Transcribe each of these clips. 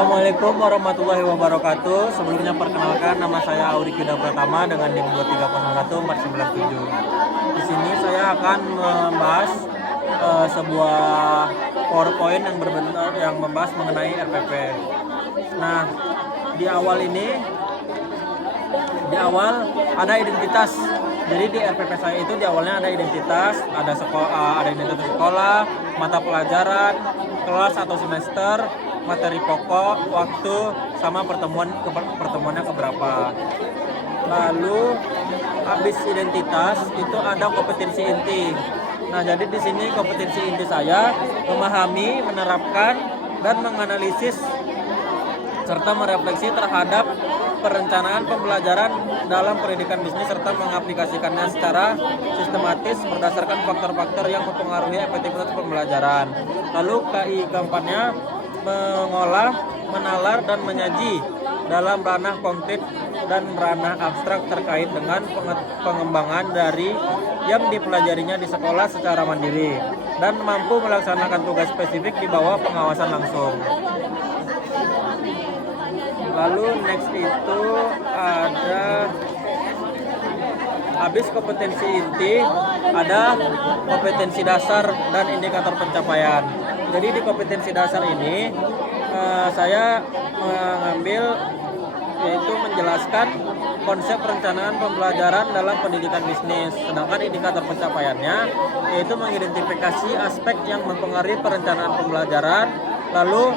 Assalamualaikum warahmatullahi wabarakatuh. Sebelumnya perkenalkan, nama saya Aurik Yuda Pratama dengan NIM 2301497. Di sini saya akan membahas sebuah PowerPoint yang membahas mengenai RPP. Nah, di awal ada identitas. Jadi di RPP saya itu di awalnya ada identitas, ada identitas sekolah, mata pelajaran, kelas atau semester, materi pokok, waktu, sama pertemuannya keberapa. Lalu habis identitas itu ada kompetensi inti. Nah, jadi di sini kompetensi inti saya memahami, menerapkan, dan menganalisis serta merefleksi terhadap perencanaan pembelajaran dalam pendidikan bisnis serta mengaplikasikannya secara sistematis berdasarkan faktor-faktor yang mempengaruhi efektivitas pembelajaran. Lalu KI keempatnya mengolah, menalar, dan menyaji dalam ranah konkret dan ranah abstrak terkait dengan pengembangan dari yang dipelajarinya di sekolah secara mandiri dan mampu melaksanakan tugas spesifik di bawah pengawasan langsung. Lalu next itu ada habis kompetensi inti, ada kompetensi dasar dan indikator pencapaian. Jadi di kompetensi dasar ini saya mengambil yaitu menjelaskan konsep perencanaan pembelajaran dalam pendidikan bisnis. Sedangkan indikator pencapaiannya yaitu mengidentifikasi aspek yang mempengaruhi perencanaan pembelajaran. Lalu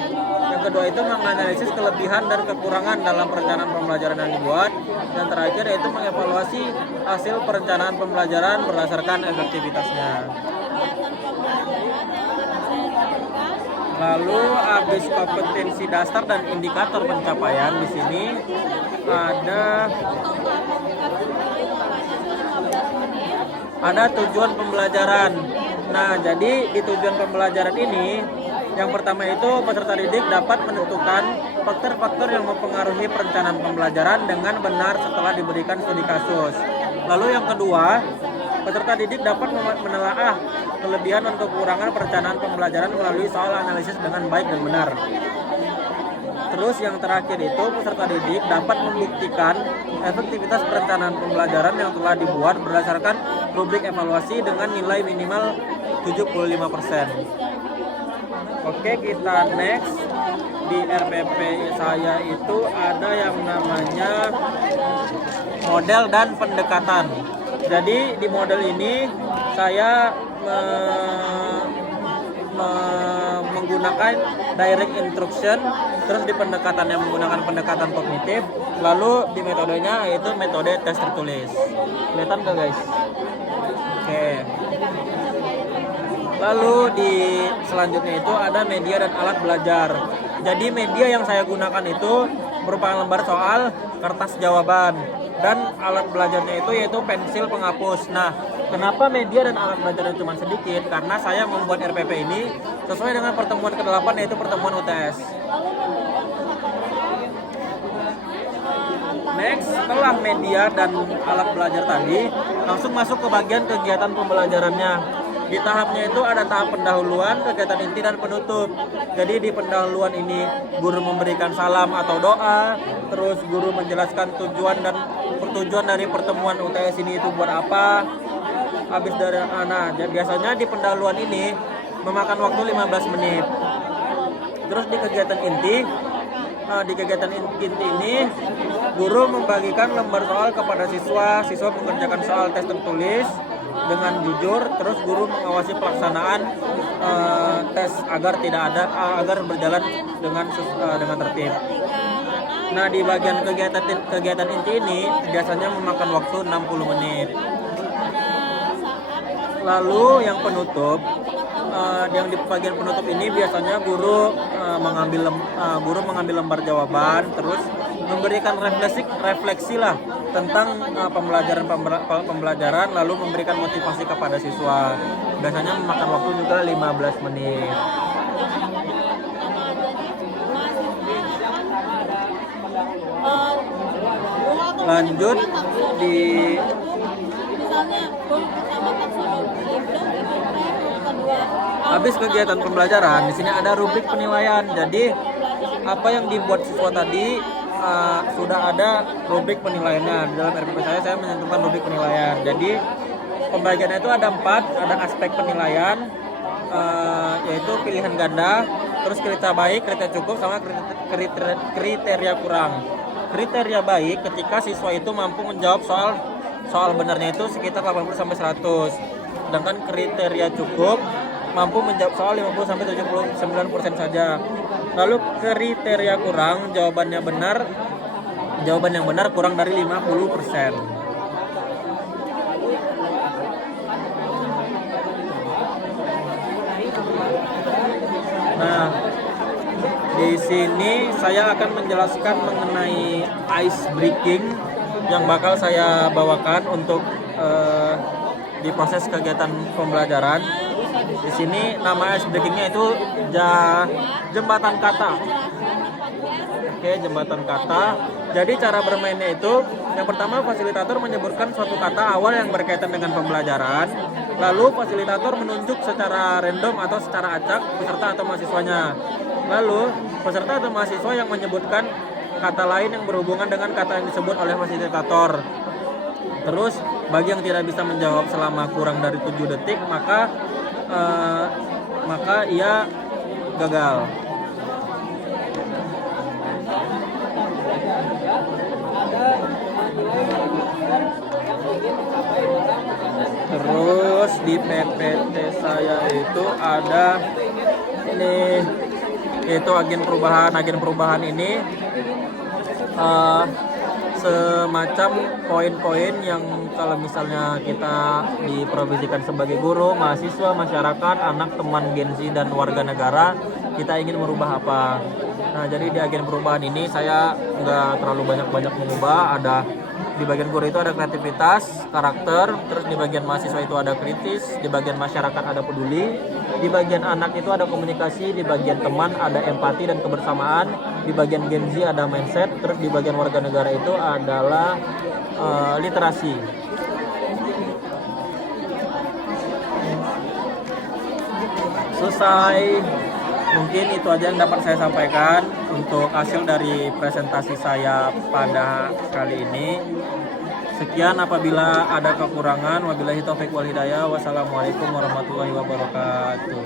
yang kedua itu menganalisis kelebihan dan kekurangan dalam perencanaan pembelajaran yang dibuat. Dan terakhir yaitu mengevaluasi hasil perencanaan pembelajaran berdasarkan efektivitasnya. Lalu habis kompetensi dasar dan indikator pencapaian, di sini ada tujuan pembelajaran. Nah, jadi di tujuan pembelajaran ini yang pertama itu peserta didik dapat menentukan faktor-faktor yang mempengaruhi perencanaan pembelajaran dengan benar setelah diberikan studi kasus. Lalu yang kedua, peserta didik dapat menelaah kelebihan dan kekurangan perencanaan pembelajaran melalui soal analisis dengan baik dan benar. Terus yang terakhir itu peserta didik dapat membuktikan efektivitas perencanaan pembelajaran yang telah dibuat berdasarkan rubrik evaluasi dengan nilai minimal 75%. Oke, kita next. Di RPP saya itu ada yang namanya model dan pendekatan. Jadi di model ini saya menggunakan direct instruction, terus di pendekatan yang menggunakan pendekatan kognitif, lalu di metodenya yaitu metode tes tertulis. Kelihatan nggak guys? Oke. Lalu di selanjutnya itu ada media dan alat belajar. Jadi media yang saya gunakan itu berupa lembar soal, kertas jawaban, dan alat belajarnya itu yaitu pensil penghapus. Nah, kenapa media dan alat belajarnya cuma sedikit? Karena saya membuat RPP ini sesuai dengan pertemuan ke-8 yaitu pertemuan UTS. Next, setelah media dan alat belajar tadi, langsung masuk ke bagian kegiatan pembelajarannya. Di tahapnya itu ada tahap pendahuluan, kegiatan inti, dan penutup. Jadi di pendahuluan ini guru memberikan salam atau doa, terus guru menjelaskan tujuan dari pertemuan UTS ini itu buat apa. Habis dari biasanya di pendahuluan ini memakan waktu 15 menit. Terus di kegiatan inti, ini guru membagikan lembar soal kepada siswa mengerjakan soal tes tertulis dengan jujur, terus guru mengawasi pelaksanaan tes agar berjalan dengan tertib. Nah, di bagian kegiatan inti ini biasanya memakan waktu 60 menit. Lalu yang penutup, yang di bagian penutup ini biasanya guru mengambil lembar jawaban, terus memberikan refleksi lah tentang pembelajaran, lalu memberikan motivasi kepada siswa. Biasanya memakan waktu juga 15 menit. Lanjut di habis kegiatan pembelajaran, di sini ada rubrik penilaian. Jadi apa yang dibuat siswa tadi sudah ada rubrik penilaiannya. Di dalam RPP saya menyentuhkan rubrik penilaian. Jadi pembagiannya itu ada 4, ada aspek penilaian, yaitu pilihan ganda, terus kriteria baik, kriteria cukup, sama kriteria kurang. Kriteria baik ketika siswa itu mampu menjawab soal benarnya itu sekitar 80-100. Sedangkan kriteria cukup mampu menjawab soal 50-79% saja. Lalu kriteria kurang, jawaban yang benar kurang dari 50%. Nah, di sini saya akan menjelaskan mengenai ice breaking yang bakal saya bawakan untuk di proses kegiatan pembelajaran. Di sini nama ice breakingnya itu jembatan kata. Oke, jembatan kata. Jadi cara bermainnya itu, yang pertama fasilitator menyebutkan suatu kata awal yang berkaitan dengan pembelajaran. Lalu fasilitator menunjuk secara random atau secara acak peserta atau mahasiswanya. Lalu peserta atau mahasiswa yang menyebutkan kata lain yang berhubungan dengan kata yang disebut oleh fasilitator. Terus bagi yang tidak bisa menjawab selama kurang dari 7 detik maka ia gagal. Terus di PPT saya itu ada ini, yaitu agen perubahan ini semacam poin-poin yang kalau misalnya kita diprovisikan sebagai guru, mahasiswa, masyarakat, anak, teman Gen Z dan warga negara, kita ingin merubah apa. Nah, jadi di agen perubahan ini saya nggak terlalu banyak mengubah. Ada di bagian guru itu ada kreativitas, karakter, terus di bagian mahasiswa itu ada kritis, di bagian masyarakat ada peduli, di bagian anak itu ada komunikasi, di bagian teman ada empati dan kebersamaan, di bagian Gen Z ada mindset, terus di bagian warga negara itu adalah literasi. Selesai. Mungkin itu aja yang dapat saya sampaikan untuk hasil dari presentasi saya pada kali ini. Sekian, apabila ada kekurangan, wabillahi taufiq wal hidayah. Wassalamualaikum warahmatullahi wabarakatuh.